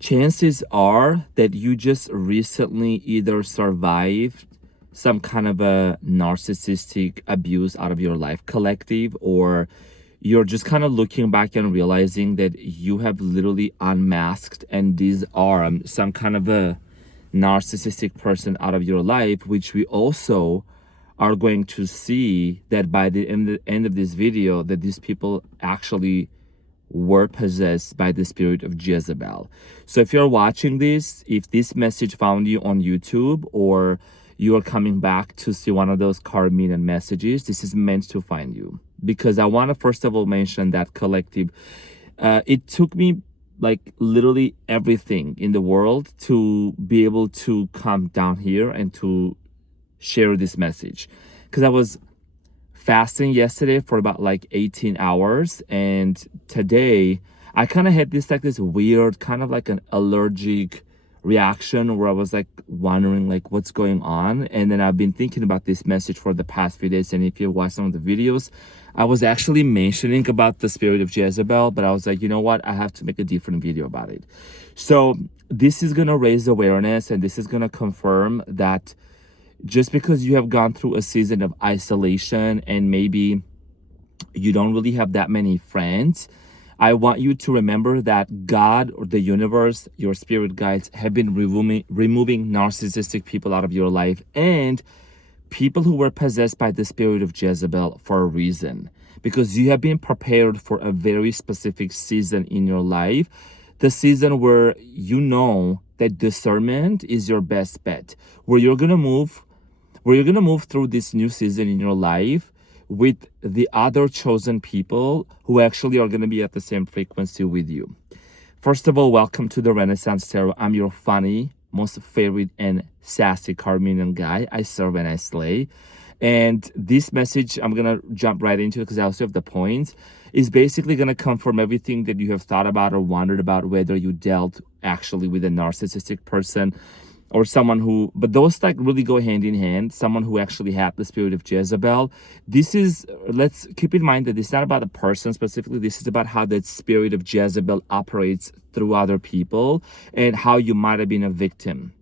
chances are that you just recently either survived some kind of a narcissistic abuse out of your life collective, or you're just kind of looking back and realizing that you have literally unmasked and disarmed some kind of a narcissistic person out of your life, which we also are going to see that by the end of this video that these people actually were possessed by the spirit of Jezebel. So if you're watching this, if this message found you on YouTube, or you are coming back to see one of those Carmenian messages, this is meant to find you. Because I want to first of all mention that collective. It took me like literally everything in the world to be able to come down here and to share this message. Because I was fasting yesterday for about like 18 hours, and today I kind of had this weird kind of like an allergic reaction where I was like wondering like what's going on. And then I've been thinking about this message for the past few days, and if you watch some of the videos, I was actually mentioning about the spirit of Jezebel, but I was like, you know what, I have to make a different video about it. So this is gonna raise awareness, and this is gonna confirm that just because you have gone through a season of isolation and maybe you don't really have that many friends, I want you to remember that God or the universe, your spirit guides, have been removing narcissistic people out of your life, and people who were possessed by the spirit of Jezebel for a reason, because you have been prepared for a very specific season in your life, the season where you know that discernment is your best bet, where you're gonna move through this new season in your life with the other chosen people who actually are going to be at the same frequency with you. First of all, welcome to the Renaissance Tarot. I'm your funny, most favorite and sassy Carmenian guy. I serve and I slay. And this message, I'm going to jump right into it because I also have the points, is basically going to confirm everything that you have thought about or wondered about, whether you dealt actually with a narcissistic person or someone who, but those like really go hand in hand, someone who actually had the spirit of Jezebel. This is, let's keep in mind that it's not about a person specifically. This is about how that spirit of Jezebel operates through other people and how you might have been a victim.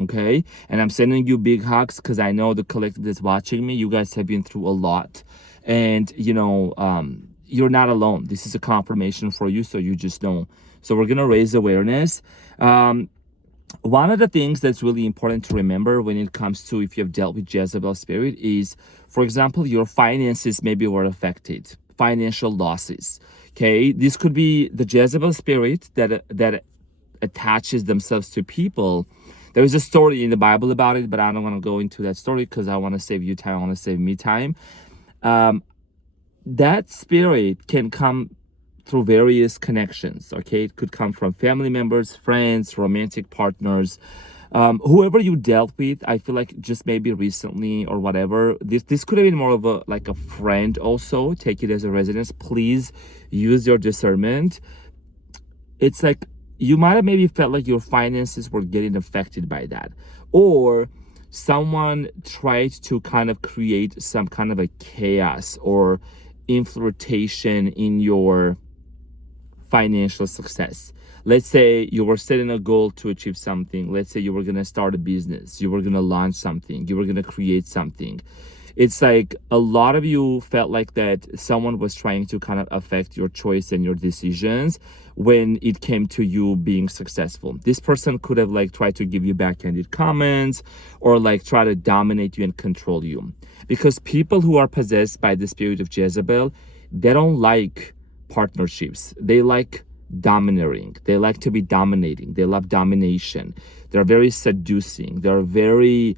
Okay, and I'm sending you big hugs because I know the collective that's watching me, you guys have been through a lot, and you know, you're not alone. This is a confirmation for you, so you just know. So we're gonna raise awareness. One of the things that's really important to remember when it comes to if you have dealt with Jezebel spirit is, for example, your finances maybe were affected, financial losses. Okay, this could be the Jezebel spirit that attaches themselves to people. There is a story in the Bible about it, but I don't want to go into that story because I want to save you time. I want to save me time. That spirit can come through various connections. Okay, it could come from family members, friends, romantic partners, whoever you dealt with. I feel like just maybe recently or whatever, this could have been more of a like a friend. Also take it as a residence. Please use your discernment. It's like you might have maybe felt like your finances were getting affected by that, or someone tried to kind of create some kind of a chaos or infiltration in your financial success. Let's say you were setting a goal to achieve something. Let's say you were going to start a business, you were going to launch something, you were going to create something. It's like a lot of you felt like that someone was trying to kind of affect your choice and your decisions when it came to you being successful. This person could have like tried to give you backhanded comments or like try to dominate you and control you, because people who are possessed by the spirit of Jezebel, they don't like partnerships. They like domineering. They like to be dominating. They love domination. They're very seducing. They're very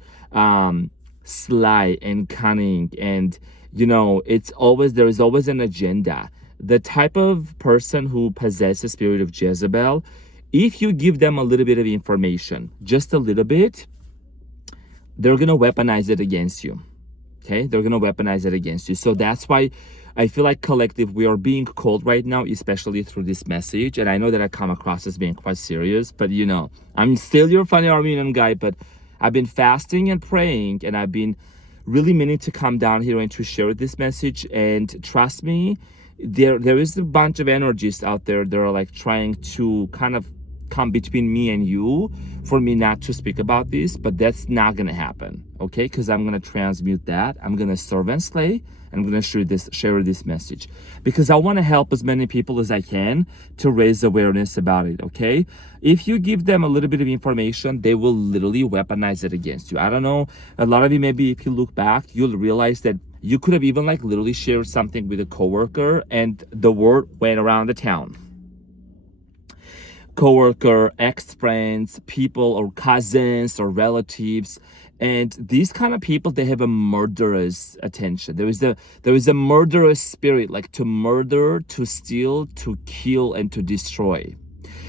sly and cunning, and you know, there is always an agenda. The type of person who possesses spirit of Jezebel, if you give them a little bit of information, just a little bit, they're gonna weaponize it against you. Okay, they're gonna weaponize it against you. So that's why I feel like collective, we are being called right now, especially through this message. And I know that I come across as being quite serious, but you know, I'm still your funny Armenian guy, but I've been fasting and praying, and I've been really meaning to come down here and to share this message. And trust me, there is a bunch of energies out there that are like trying to kind of come between me and you for me not to speak about this, but that's not gonna happen, okay? Because I'm gonna transmute that. I'm gonna serve and slay. I'm gonna share this message because I want to help as many people as I can to raise awareness about it, okay? If you give them a little bit of information, they will literally weaponize it against you. I don't know, a lot of you, maybe if you look back, you'll realize that you could have even like literally shared something with a coworker and the word went around the town. Coworker, ex-friends, people or cousins or relatives. And these kind of people, they have a murderous attention. There is a murderous spirit, like to murder, to steal, to kill, and to destroy.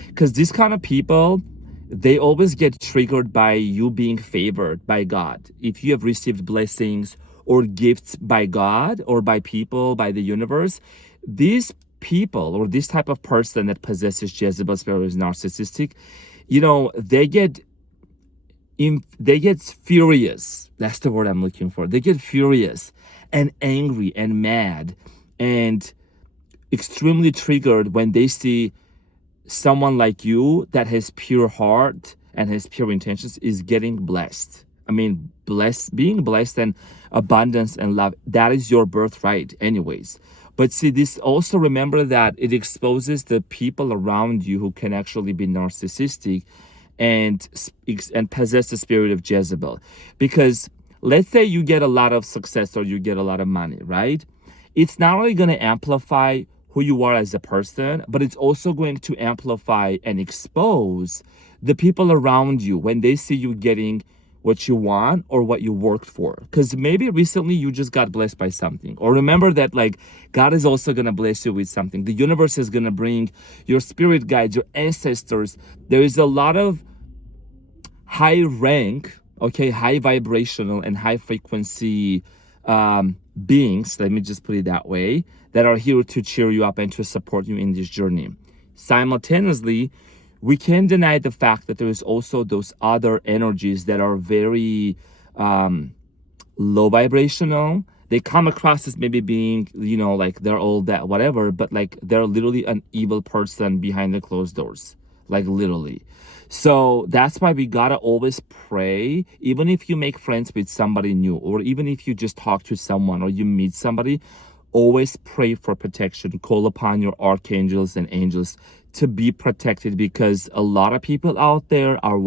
Because these kind of people, they always get triggered by you being favored by God. If you have received blessings or gifts by God or by people, by the universe, these people or this type of person that possesses Jezebel spirit is narcissistic, they get furious. That's the word I'm looking for. They get furious and angry and mad and extremely triggered when they see someone like you that has pure heart and has pure intentions is getting blessed. I mean, being blessed and abundance and love, that is your birthright anyways. But see, this also, remember that it exposes the people around you who can actually be narcissistic and possess the spirit of Jezebel. Because let's say you get a lot of success or you get a lot of money, right? It's not only going to amplify who you are as a person, but it's also going to amplify and expose the people around you when they see you getting what you want or what you worked for. Because maybe recently you just got blessed by something. Or remember that like God is also going to bless you with something. The universe is going to bring your spirit guides, your ancestors. There is a lot of high rank, okay, high vibrational and high frequency beings, let me just put it that way, that are here to cheer you up and to support you in this journey. Simultaneously, we can't deny the fact that there is also those other energies that are very low vibrational. They come across as maybe being, like they're all that, whatever, but like they're literally an evil person behind the closed doors, like literally. So that's why we gotta always pray, even if you make friends with somebody new, or even if you just talk to someone or you meet somebody, always pray for protection. Call upon your archangels and angels to be protected, because a lot of people out there are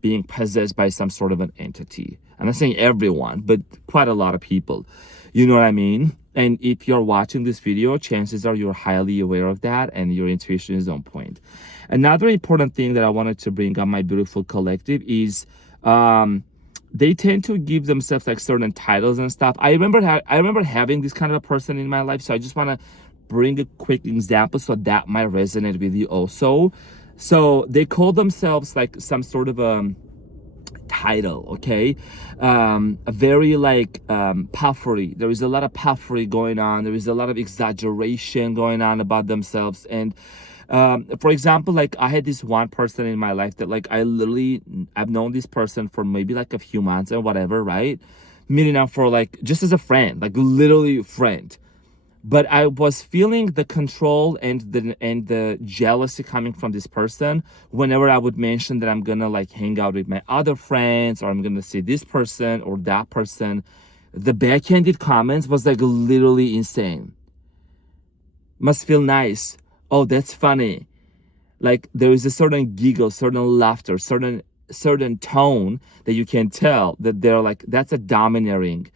being possessed by some sort of an entity. I'm not saying everyone, but quite a lot of people. You know what I mean? And if you're watching this video, chances are you're highly aware of that and your intuition is on point. Another important thing that I wanted to bring up, my beautiful collective, is they tend to give themselves like certain titles and stuff. I remember having this kind of a person in my life, so I just want to bring a quick example so that might resonate with you also. So they call themselves like some sort of title, okay? A very like puffery. There is a lot of puffery going on. There is a lot of exaggeration going on about themselves. And for example, like I had this one person in my life that like I've known this person for maybe like a few months or whatever, right? Meeting up for like just as a friend, like literally friend. But I was feeling the control and the jealousy coming from this person whenever I would mention that I'm gonna like hang out with my other friends, or I'm gonna see this person or that person. The backhanded comments was like literally insane. Must feel nice. Oh, that's funny. Like there is a certain giggle, certain laughter, certain tone that you can tell that they're like, that's a domineering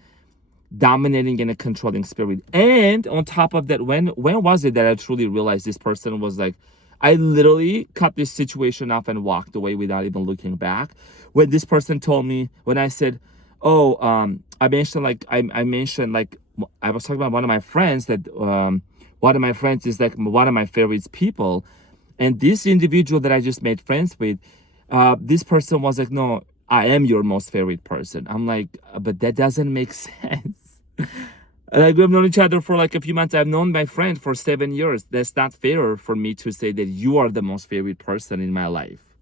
and a controlling spirit. And on top of that, when was it that I truly realized this person was like, I literally cut this situation off and walked away without even looking back. When this person told me, when I said, oh, I mentioned like I was talking about one of my friends that one of my friends is like one of my favorite people, and this individual that I just made friends with, this person was like, no, I am your most favorite person. I'm like, but that doesn't make sense. Like we've known each other for like a few months. I've known my friend for 7 years. That's not fair for me to say that you are the most favorite person in my life,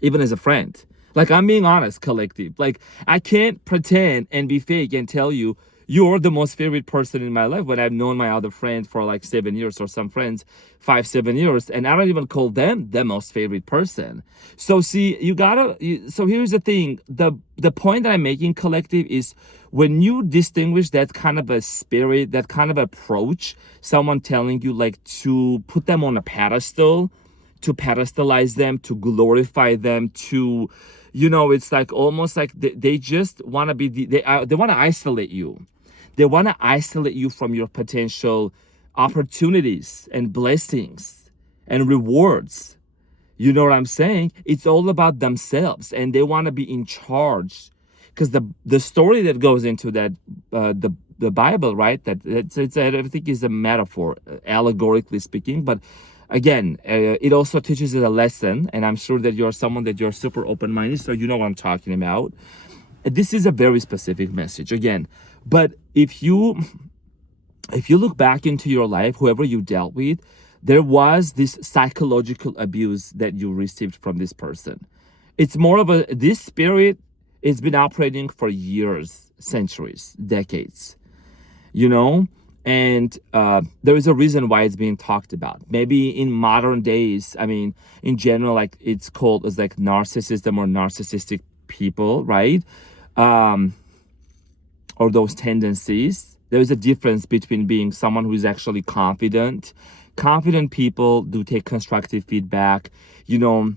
even as a friend. Like I'm being honest, collective. Like I can't pretend and be fake and tell you You're the most favorite person in my life when I've known my other friend for like 7 years, or some friends 5 7 years, and I don't even call them the most favorite person. So see, so here's the thing. The point that I'm making, collective, is when you distinguish that kind of a spirit, that kind of approach, someone telling you like to put them on a pedestal, to pedestalize them, to glorify them, to, it's like almost like they just want to be they want to isolate you. They want to isolate you from your potential opportunities and blessings and rewards. You know what I'm saying? It's all about themselves, and they want to be in charge. Because the story that goes into that, the Bible, right? That it's I think is a metaphor, allegorically speaking. But again, it also teaches us a lesson, and I'm sure that you're someone that you're super open-minded, so you know what I'm talking about. This is a very specific message again. But if you look back into your life, whoever you dealt with, there was this psychological abuse that you received from this person. It's more of this spirit, it's been operating for years, centuries, decades, and there is a reason why it's being talked about. Maybe in modern days, I mean, in general, like it's called as like narcissism or narcissistic people, right? Or those tendencies. There is a difference between being someone who is actually confident. Confident people do take constructive feedback. They can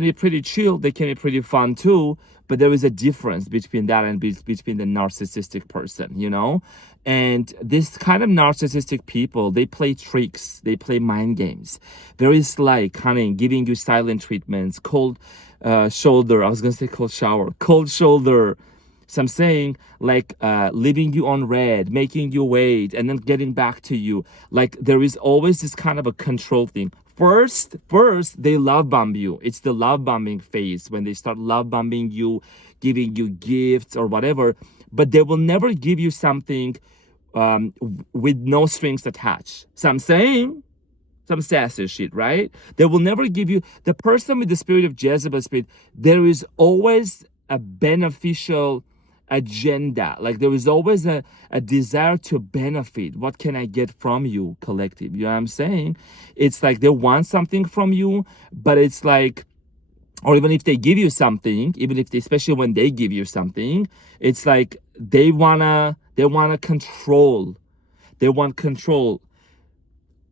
be pretty chill, they can be pretty fun too, but there is a difference between that and between the narcissistic person. And this kind of narcissistic people, they play tricks, they play mind games, very sly, cunning, giving you silent treatments, cold shoulder. I was gonna say cold shower, cold shoulder. So I'm saying, like, leaving you on red, making you wait, and then getting back to you. Like, there is always this kind of a control thing. First, they love bomb you. It's the love bombing phase when they start love bombing you, giving you gifts or whatever. But they will never give you something with no strings attached. So I'm saying, some sassy shit, right? They will never give you, the person with the spirit of Jezebel spirit, there is always a beneficial agenda. Like there is always a desire to benefit. What can I get from you, collective? You know what I'm saying? It's like they want something from you, but it's like, or even if they give you something, especially when they give you something, it's like they wanna control. They want control.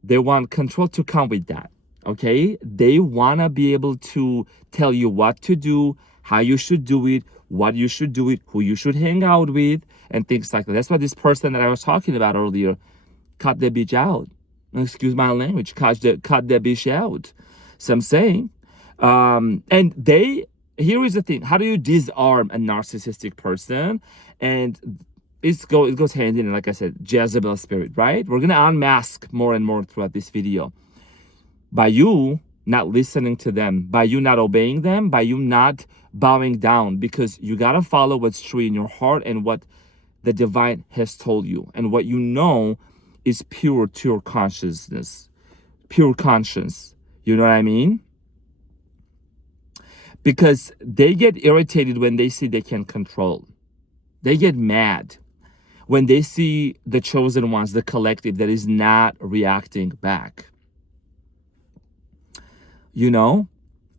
They want control to come with that. Okay? They wanna be able to tell you what to do, how you should do it, what you should do it, who you should hang out with, and things like that. That's why this person that I was talking about earlier, cut the bitch out. Excuse my language, cut the bitch out. So I'm saying, here is the thing. How do you disarm a narcissistic person? And it goes hand in, like I said, Jezebel spirit, right? We're gonna unmask more and more throughout this video. By you not listening to them, by you not obeying them, by you not bowing down, because you got to follow what's true in your heart and what the divine has told you, and what you know is pure to your consciousness, pure conscience. You know what I mean? Because they get irritated when they see they can control. They get mad when they see the chosen ones, the collective, that is not reacting back.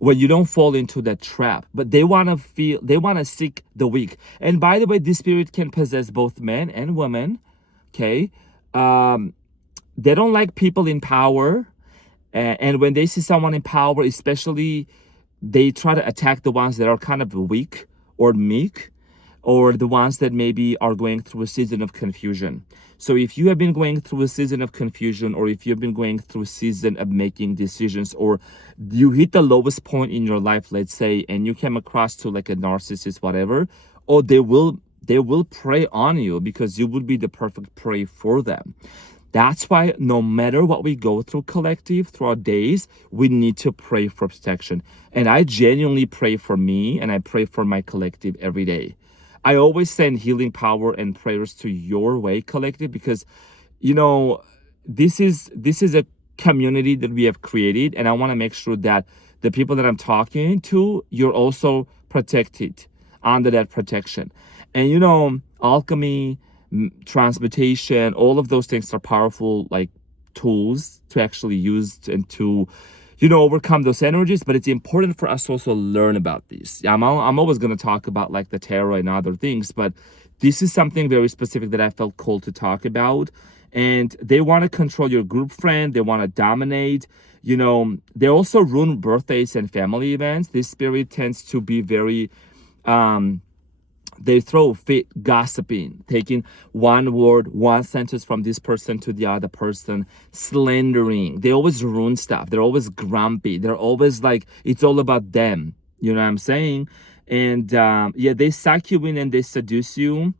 When you don't fall into that trap. But they want to seek the weak. And by the way, this spirit can possess both men and women. Okay? They don't like people in power. And when they see someone in power, especially, they try to attack the ones that are kind of weak or meek, or the ones that maybe are going through a season of confusion. So if you have been going through a season of confusion, or if you've been going through a season of making decisions, or you hit the lowest point in your life, let's say, and you came across to like a narcissist, whatever, or they will prey on you, because you would be the perfect prey for them. That's why no matter what we go through, collective, through our days, we need to pray for protection. And I genuinely pray for me, and I pray for my collective every day. I always send healing power and prayers to your way, collective, because, this is a community that we have created, and I want to make sure that the people that I'm talking to, you're also protected under that protection. And, alchemy, transmutation, all of those things are powerful like tools to actually use and to overcome those energies. But it's important for us to also learn about these. I'm always going to talk about like the tarot and other things, but this is something very specific that I felt called to talk about. And they want to control your group friend, they want to dominate. They also ruin birthdays and family events. This spirit tends to be very they throw fit gossiping, taking one word, one sentence from this person to the other person, slandering. They always ruin stuff. They're always grumpy. They're always like, it's all about them. You know what I'm saying? And yeah, they suck you in and they seduce you.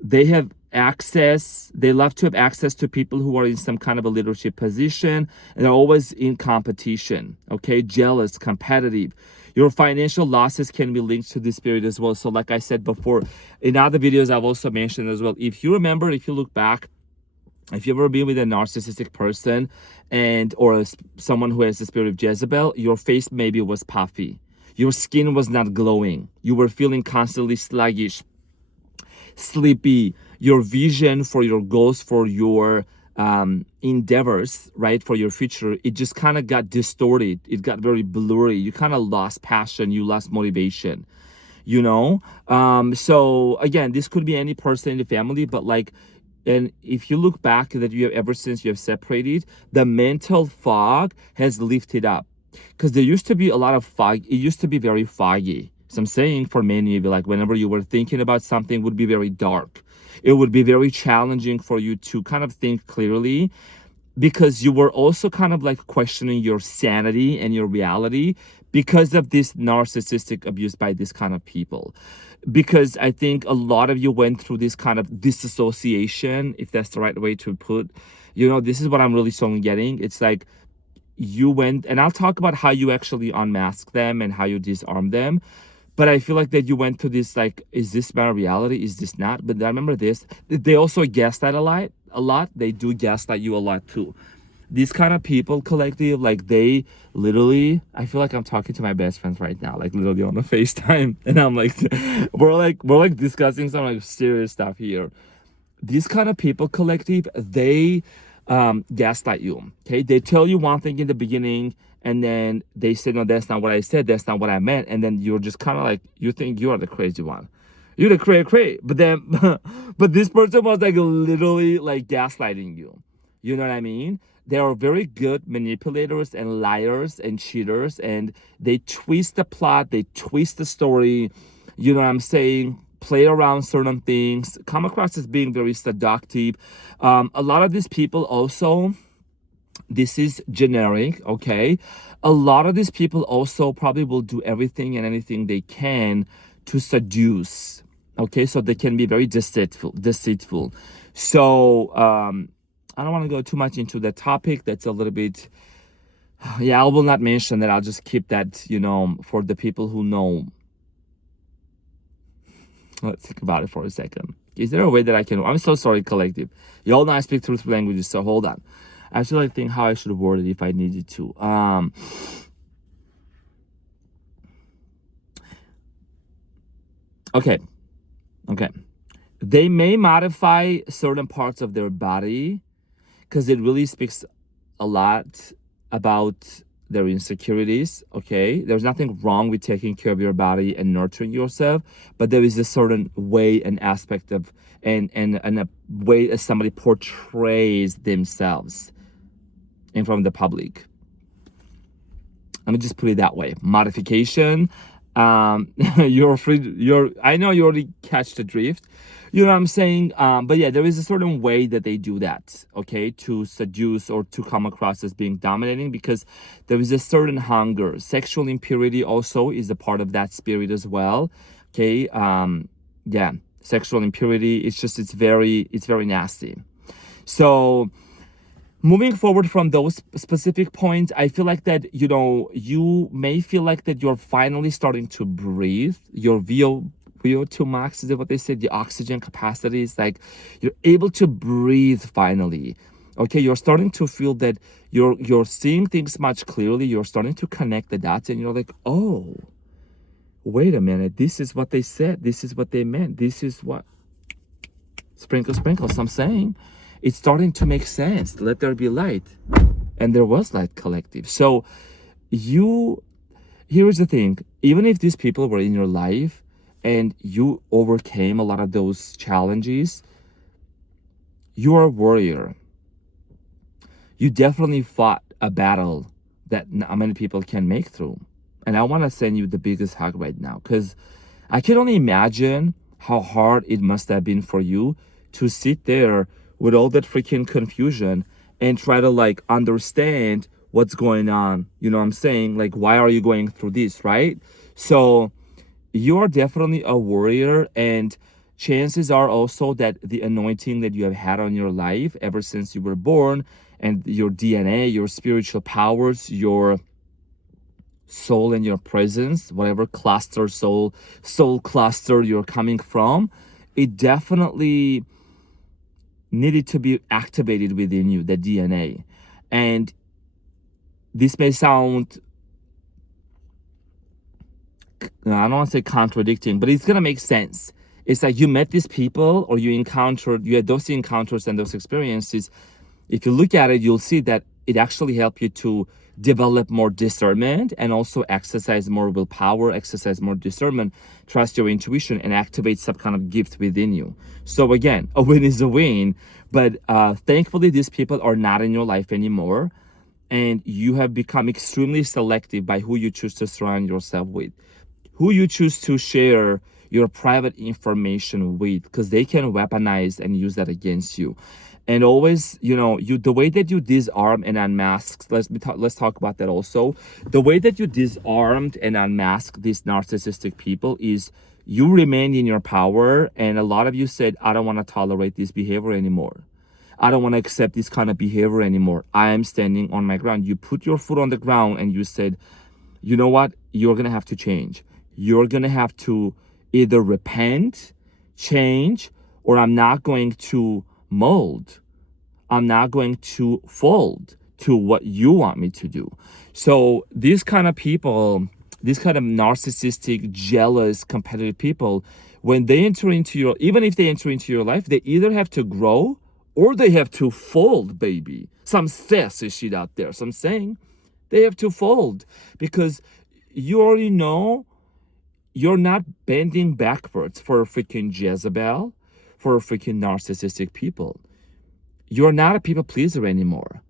They have access. They love to have access to people who are in some kind of a leadership position. And they're always in competition, okay? Jealous, competitive. Your financial losses can be linked to this spirit as well. So like I said before, in other videos, I've also mentioned as well, if you remember, if you look back, if you've ever been with a narcissistic person or someone who has the spirit of Jezebel, your face maybe was puffy. Your skin was not glowing. You were feeling constantly sluggish, sleepy. Your vision for your goals, for your endeavors, right, for your future, it just kind of got distorted. It got very blurry. You kind of lost passion. You lost motivation, so again, this could be any person in the family, but like, and if you look back that you have ever since you have separated, the mental fog has lifted up, because there used to be a lot of fog. It used to be very foggy. So I'm saying for many of you, like whenever you were thinking about something, would be very dark. It would be very challenging for you to kind of think clearly, because you were also kind of like questioning your sanity and your reality because of this narcissistic abuse by this kind of people. Because I think a lot of you went through this kind of disassociation, if that's the right way to put, this is what I'm really so getting. It's like you went, and I'll talk about how you actually unmask them and how you disarm them. But I feel like that you went to this, like, is this my reality? Is this not? But I remember this. They also gaslight a lot. They do gaslight you a lot too. These kind of people collective, like they literally, I feel like I'm talking to my best friends right now, like literally on a FaceTime. And I'm like, we're discussing some like serious stuff here. These kind of people collective, they gaslight you. Okay. They tell you one thing in the beginning, and then they say, no, that's not what I said. That's not what I meant. And then you're just kind of like, you think you are the crazy one. You're the crazy. But then, but this person was like literally like gaslighting you. You know what I mean? They are very good manipulators and liars and cheaters. And they twist the plot. They twist the story. You know what I'm saying? Play around certain things. Come across as being very seductive. A lot of these people also, this is generic, okay? A lot of these people also probably will do everything and anything they can to seduce, okay? So they can be very deceitful. So I don't want to go too much into that topic. That's a little bit, yeah, I will not mention that. I'll just keep that, for the people who know. Let's think about it for a second. Is there a way that I can, I'm so sorry, collective. Y'all know I speak truthful languages, so hold on. I actually like think how I should word it if I needed to. Okay. They may modify certain parts of their body because it really speaks a lot about their insecurities, okay? There's nothing wrong with taking care of your body and nurturing yourself, but there is a certain way and aspect of, and a way that somebody portrays themselves in front of the public. Let me just put it that way. Modification. You're free. I know you already catch the drift. You know what I'm saying? But yeah, there is a certain way that they do that, okay, to seduce or to come across as being dominating, because there is a certain hunger. Sexual impurity also is a part of that spirit as well, okay? Yeah, sexual impurity. It's very nasty. So moving forward from those specific points, I feel like that, you may feel like that you're finally starting to breathe. Your VO2 max is what they say, the oxygen capacity is like you're able to breathe finally. Okay, you're starting to feel that you're seeing things much clearly. You're starting to connect the dots, and you're like, oh, wait a minute, this is what they said. This is what they meant. This is what, Sprinkle, sprinkle. So I'm saying it's starting to make sense. Let there be light. And there was light collective. So here's the thing. Even if these people were in your life and you overcame a lot of those challenges, you're a warrior. You definitely fought a battle that not many people can make through. And I want to send you the biggest hug right now, because I can only imagine how hard it must have been for you to sit there with all that freaking confusion and try to like understand what's going on. You know what I'm saying? Like, why are you going through this, right? So you're definitely a warrior, and chances are also that the anointing that you have had on your life ever since you were born, and your DNA, your spiritual powers, your soul and your presence, whatever cluster, soul cluster you're coming from, it definitely needed to be activated within you, the DNA. And this may sound, I don't want to say contradicting, but it's going to make sense. It's like you met these people, or you had those encounters and those experiences. If you look at it, you'll see that it actually helped you to develop more discernment, and also exercise more willpower, exercise more discernment, trust your intuition, and activate some kind of gift within you. So again, a win is a win, but thankfully these people are not in your life anymore, and you have become extremely selective by who you choose to surround yourself with, who you choose to share your private information with, because they can weaponize and use that against you. And always, the way that you disarm and unmask, let's talk about that also. The way that you disarmed and unmask these narcissistic people is you remain in your power. And a lot of you said, I don't want to tolerate this behavior anymore. I don't want to accept this kind of behavior anymore. I am standing on my ground. You put your foot on the ground and you said, you know what? You're going to have to change. You're going to have to either repent, change, or I'm not going to mold. I'm not going to fold to what you want me to do. So these kind of people, these kind of narcissistic, jealous, competitive people, when they enter into even if they enter into your life, they either have to grow or they have to fold, baby. Some sassy shit out there. So I'm saying they have to fold, because you already know you're not bending backwards for a freaking Jezebel, for a freaking narcissistic people. You're not a people pleaser anymore.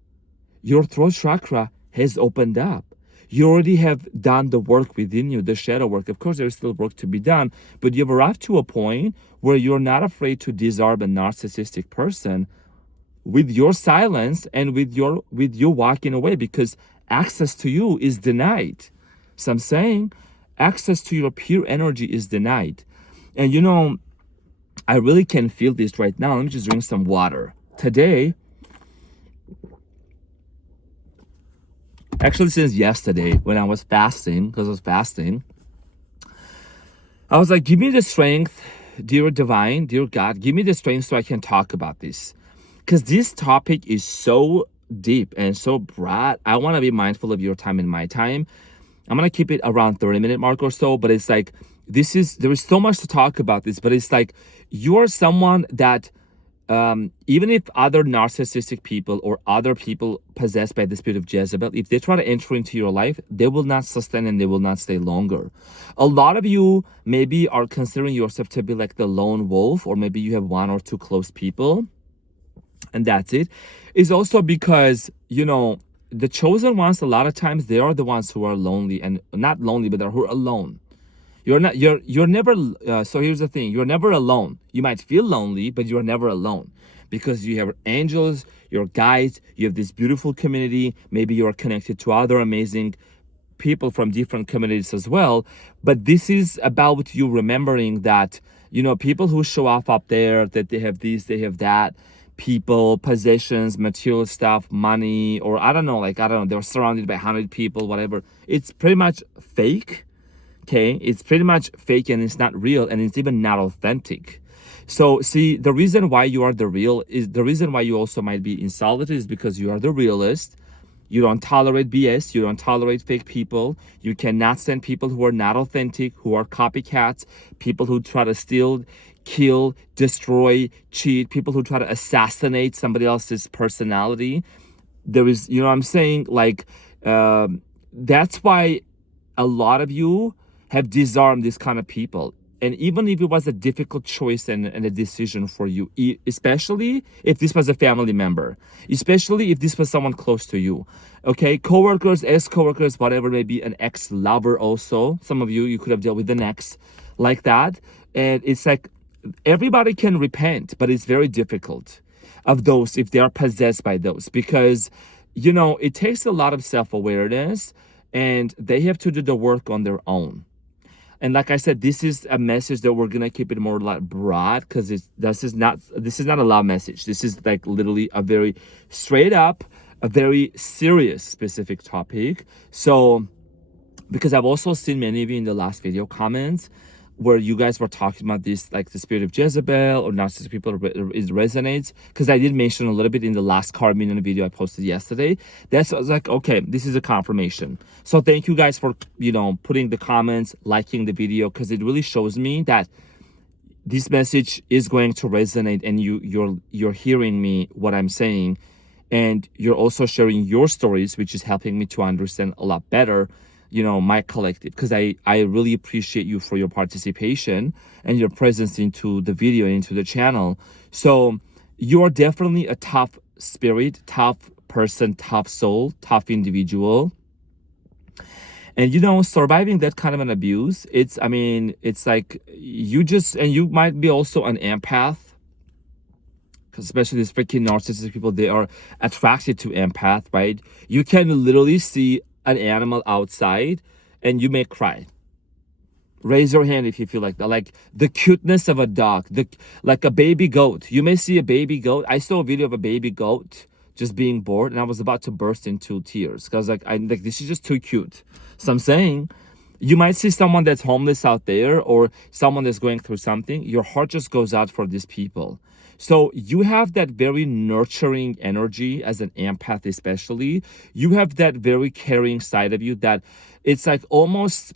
Your throat chakra has opened up. You already have done the work within you, the shadow work. Of course, there's still work to be done, but you've arrived to a point where you're not afraid to disarm a narcissistic person with your silence and with you walking away, because access to you is denied. So I'm saying access to your pure energy is denied. And I really can feel this right now. Let me just drink some water. Today, actually since yesterday when I was fasting, I was like, give me the strength, dear divine, dear God, give me the strength so I can talk about this. Because this topic is so deep and so broad. I want to be mindful of your time and my time. I'm going to keep it around 30-minute mark or so, but it's like, there is so much to talk about this, but it's like, you are someone that, even if other narcissistic people or other people possessed by the spirit of Jezebel, if they try to enter into your life, they will not sustain and they will not stay longer. A lot of you maybe are considering yourself to be like the lone wolf, or maybe you have one or two close people, and that's it. It's also because, the chosen ones, a lot of times they are the ones who are lonely, and not lonely, but who are alone. You're never, so here's the thing, you're never alone. You might feel lonely, but you're never alone, because you have angels, your guides, you have this beautiful community. Maybe you're connected to other amazing people from different communities as well. But this is about you remembering that, people who show off up there, that they have this, they have that, people, possessions, material stuff, money, or I don't know, they're surrounded by 100 people, whatever. It's pretty much fake. Okay, it's pretty much fake, and it's not real, and it's even not authentic. So see, the reason why you are the real is the reason why you also might be in solitude is because you are the realist. You don't tolerate BS. You don't tolerate fake people. You cannot stand people who are not authentic, who are copycats, people who try to steal, kill, destroy, cheat, people who try to assassinate somebody else's personality. There is, you know what I'm saying? Like, that's why a lot of you have disarmed this kind of people. And even if it was a difficult choice and a decision for you, especially if this was a family member, especially if this was someone close to you, okay? Coworkers, ex-coworkers, whatever, maybe an ex-lover also. Some of you, you could have dealt with an ex like that. And it's like, everybody can repent, but it's very difficult of those if they are possessed by those, because, you know, it takes a lot of self-awareness and they have to do the work on their own. And like I said, this is a message that we're gonna keep it more like broad, because this is not a love message. This is like literally a very straight up, a very serious specific topic. So because I've also seen many of you in the last video comments where you guys were talking about this, like the spirit of Jezebel or narcissistic people, it resonates. Because I did mention a little bit in the last card minion video I posted yesterday. That's, I was like, okay, this is a confirmation. So thank you guys for, you know, putting the comments, liking the video, because it really shows me that this message is going to resonate, and you're hearing me, what I'm saying, and you're also sharing your stories, which is helping me to understand a lot better, you know, my collective. Because I really appreciate you for your participation and your presence into the video and into the channel. So you're definitely a tough spirit, tough person, tough soul, tough individual. And, you know, surviving that kind of an abuse, it's, I mean, it's like you just, and you might be also an empath, because especially these freaking narcissistic people, they are attracted to empath, right? You can literally see an animal outside and you may cry. Raise your hand if you feel like that. Like the cuteness of a dog, like a baby goat. You may see a baby goat. I saw a video of a baby goat just being bored, and I was about to burst into tears because I'm like, this is just too cute. So I'm saying, you might see someone that's homeless out there or someone that's going through something. Your heart just goes out for these people. So you have that very nurturing energy as an empath, especially. You have that very caring side of you that it's like almost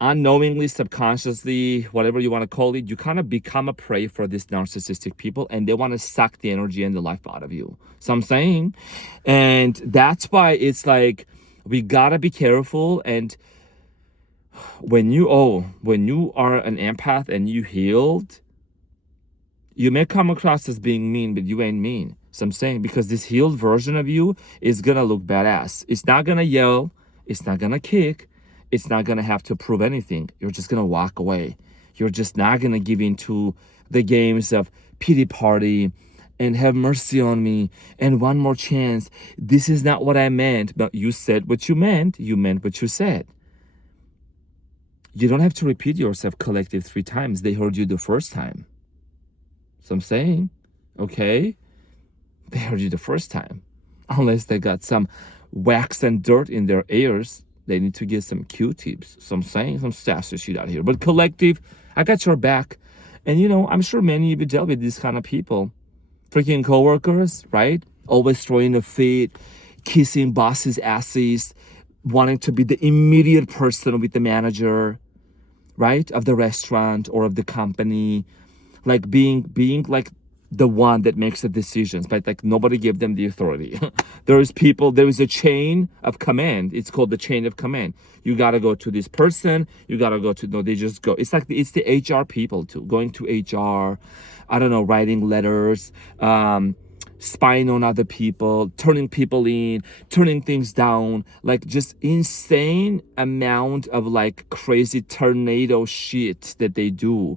unknowingly, subconsciously, whatever you want to call it, you kind of become a prey for these narcissistic people, and they want to suck the energy and the life out of you. So I'm saying, and that's why it's like, we gotta be careful. And when you are an empath and you healed, you may come across as being mean, but you ain't mean. So I'm saying, because this healed version of you is gonna look badass. It's not gonna yell, it's not gonna kick, it's not gonna have to prove anything. You're just gonna walk away. You're just not gonna give in to the games of pity party and have mercy on me and one more chance. This is not what I meant. But you said what you meant what you said. You don't have to repeat yourself collective 3 times. They heard you the first time. So I'm saying, okay, they heard you the first time. Unless they got some wax and dirt in their ears, they need to get some Q-tips. So I'm saying, some sassy shit out here. But collective, I got your back. And, you know, I'm sure many of you dealt with these kind of people. Freaking coworkers, right? Always throwing a fit, kissing bosses' asses, wanting to be the immediate person with the manager, right? Of the restaurant or of the company. Like being like the one that makes the decisions, but like nobody gave them the authority. There is a chain of command. It's called the chain of command. You got to go to this person. You got to go to, no, they just go. It's like, it's the HR people too. Going to HR, I don't know, writing letters, spying on other people, turning people in, turning things down, like just insane amount of like crazy tornado shit that they do.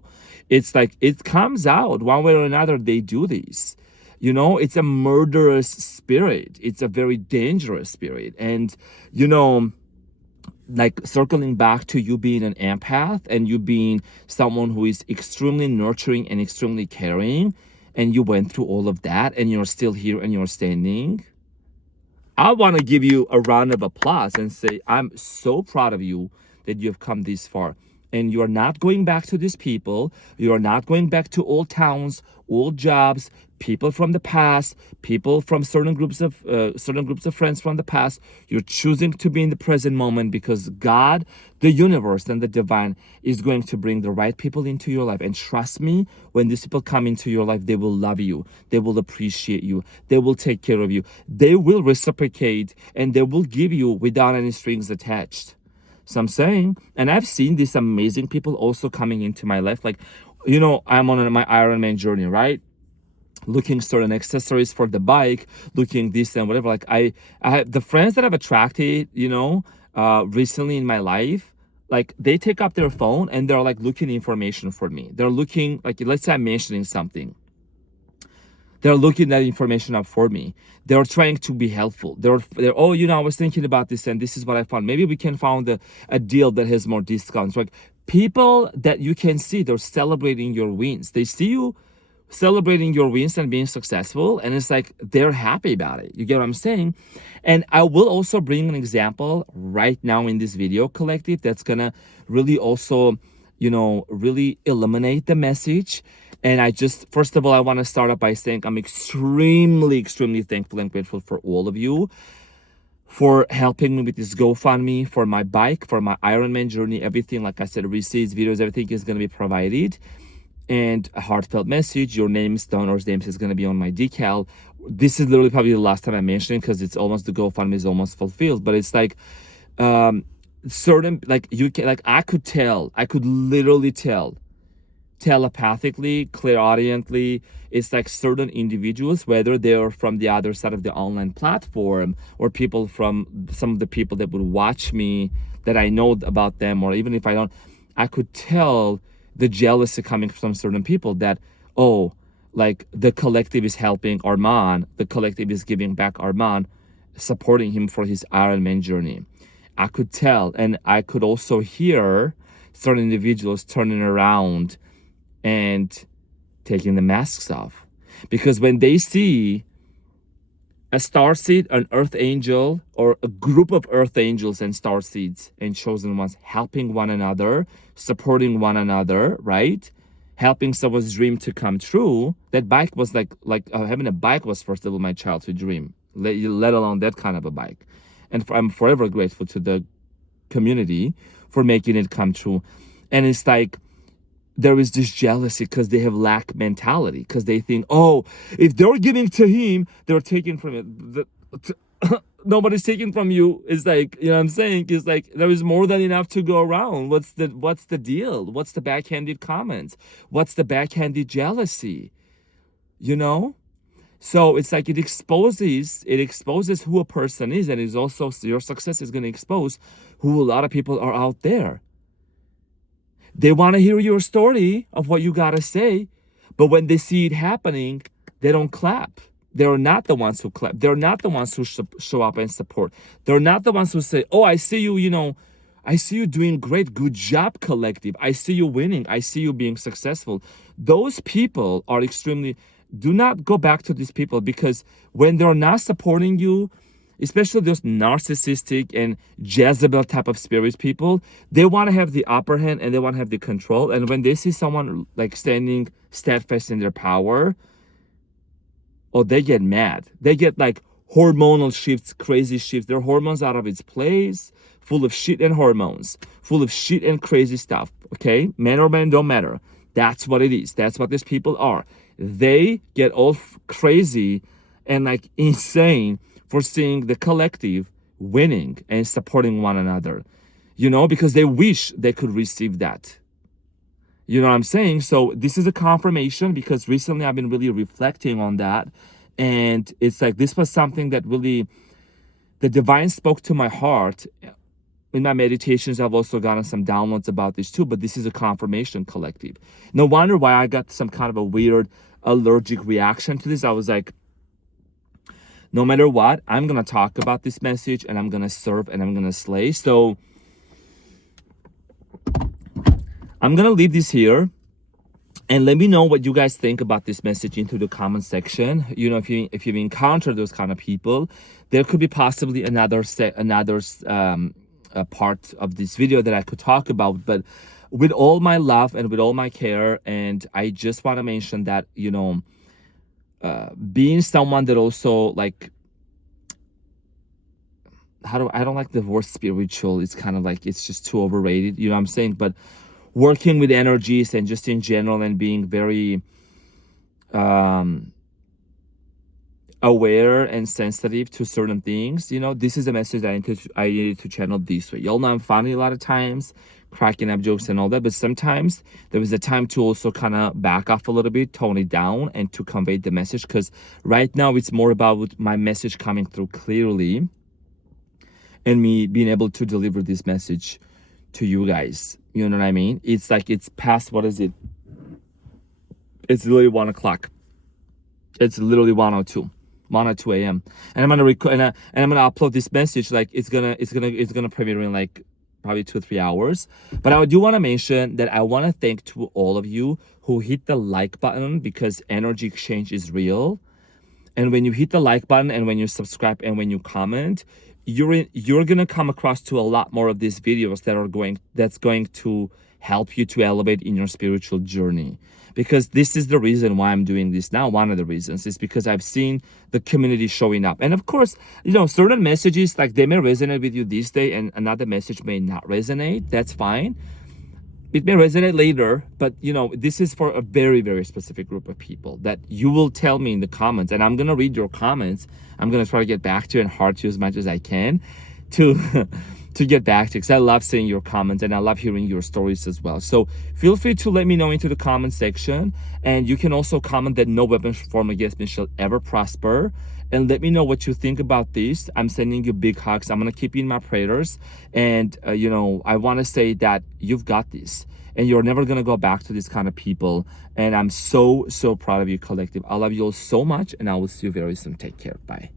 It's like, it comes out one way or another, they do these. You know, it's a murderous spirit. It's a very dangerous spirit. And, you know, like circling back to you being an empath and you being someone who is extremely nurturing and extremely caring, and you went through all of that and you're still here and you're standing, I want to give you a round of applause and say, I'm so proud of you that you've come this far. And you're not going back to these people. You're not going back to old towns, old jobs, people from the past, people from certain groups of friends from the past. You're choosing to be in the present moment because God, the universe, and the divine is going to bring the right people into your life. And trust me, when these people come into your life, they will love you, they will appreciate you, they will take care of you, they will reciprocate, and they will give you without any strings attached. So I'm saying, and I've seen these amazing people also coming into my life. Like, I'm on my Ironman journey, right? Looking certain accessories for the bike, looking this and whatever. Like I have the friends that I've attracted, recently in my life. Like they take up their phone and they're like looking information for me. They're looking, like, let's say I'm mentioning something. They're looking that information up for me. They're trying to be helpful. They're oh, I was thinking about this and this is what I found. Maybe we can find a deal that has more discounts. Like people that you can see, they're celebrating your wins. They see you celebrating your wins and being successful, and it's like they're happy about it. You get what I'm saying? And I will also bring an example right now in this video, collective, that's gonna really also really eliminate the message. And first of all, I want to start off by saying I'm extremely thankful and grateful for all of you for helping me with this GoFundMe, for my bike, for my Ironman journey, everything. Like I said, receipts, videos, everything is going to be provided. And a heartfelt message, your names, donors' names is going to be on my decal. This is literally probably the last time I mentioned it because it's almost, the GoFundMe is almost fulfilled. But it's like certain, like I could literally tell telepathically, clairaudiently. It's like certain individuals, whether they're from the other side of the online platform or people from some of the people that would watch me, that I know about them, or even if I don't, I could tell the jealousy coming from certain people that, oh, like the collective is helping Arman, the collective is giving back Arman, supporting him for his Ironman journey. I could tell, and I could also hear certain individuals turning around and taking the masks off. Because when they see a starseed, an earth angel, or a group of earth angels and starseeds and chosen ones helping one another, supporting one another, right? Helping someone's dream to come true. That bike was like having a bike was first of all my childhood dream, let alone that kind of a bike. And I'm forever grateful to the community for making it come true. And it's like, there is this jealousy because they have lack mentality, because they think, oh, if they're giving to him, they're taking from it. Nobody's taking from you. It's like, you know what I'm saying? It's like there is more than enough to go around. What's the deal? What's the backhanded comments? What's the backhanded jealousy? So it's like it exposes who a person is, and it's also, your success is going to expose who a lot of people are out there. They want to hear your story of what you got to say, but when they see it happening, they don't clap. They're not the ones who clap. They're not the ones who show up and support. They're not the ones who say, oh, I see you, I see you doing great. Good job, collective. I see you winning. I see you being successful. Those people are do not go back to these people, because when they're not supporting you, especially those narcissistic and Jezebel type of spirit people, they want to have the upper hand and they want to have the control. And when they see someone like standing steadfast in their power, oh, they get mad. They get like hormonal shifts, crazy shifts. Their hormones out of its place, full of shit and hormones, full of shit and crazy stuff. Okay, men or men, don't matter. That's what it is. That's what these people are. They get all crazy and like insane for seeing the collective winning and supporting one another, because they wish they could receive that. You know what I'm saying? So this is a confirmation, because recently I've been really reflecting on that. And it's like, this was something that really, the divine spoke to my heart. In my meditations, I've also gotten some downloads about this too, but this is a confirmation, collective. No wonder why I got some kind of a weird allergic reaction to this. I was like, no matter what, I'm going to talk about this message, and I'm going to serve, and I'm going to slay. So I'm going to leave this here, and let me know what you guys think about this message into the comment section. If you've encountered those kind of people, there could be possibly another part of this video that I could talk about, but with all my love and with all my care. And I just want to mention that, being someone that also like, I don't like the word spiritual. It's kind of like, it's just too overrated, you know what I'm saying? But working with energies and just in general, and being very aware and sensitive to certain things, you know, this is a message that I needed to channel this way. Y'all know I'm funny a lot of times, cracking up jokes and all that, but sometimes there was a time to also kind of back off a little bit, tone it down, and to convey the message, because right now it's more about my message coming through clearly and me being able to deliver this message to you guys. You know what I mean? It's like, it's past, what is it? It's literally 1 o'clock. It's literally 1:02 a.m. And I'm gonna record, and I'm gonna upload this message. Like, it's gonna premiere in like probably 2-3 hours. But I do want to mention that I want to thank to all of you who hit the like button, because energy exchange is real. And when you hit the like button, and when you subscribe, and when you comment, you're gonna come across to a lot more of these videos that's going to help you to elevate in your spiritual journey. Because this is the reason why I'm doing this now. One of the reasons is because I've seen the community showing up. And of course, you know, certain messages, like, they may resonate with you this day and another message may not resonate. That's fine. It may resonate later, but you know, this is for a very, very specific group of people that you will tell me in the comments, and I'm gonna read your comments. I'm gonna try to get back to you and heart you as much as I can to to get back to you, because I love seeing your comments and I love hearing your stories as well. So feel free to let me know into the comment section, and you can also comment that no weapon formed against me shall ever prosper, and let me know what you think about this. I'm sending you big hugs. I'm gonna keep you in my prayers, and you know, I want to say that you've got this, and you're never gonna go back to these kind of people. And I'm so proud of you, collective. I love you all so much, and I will see you very soon. Take care. Bye.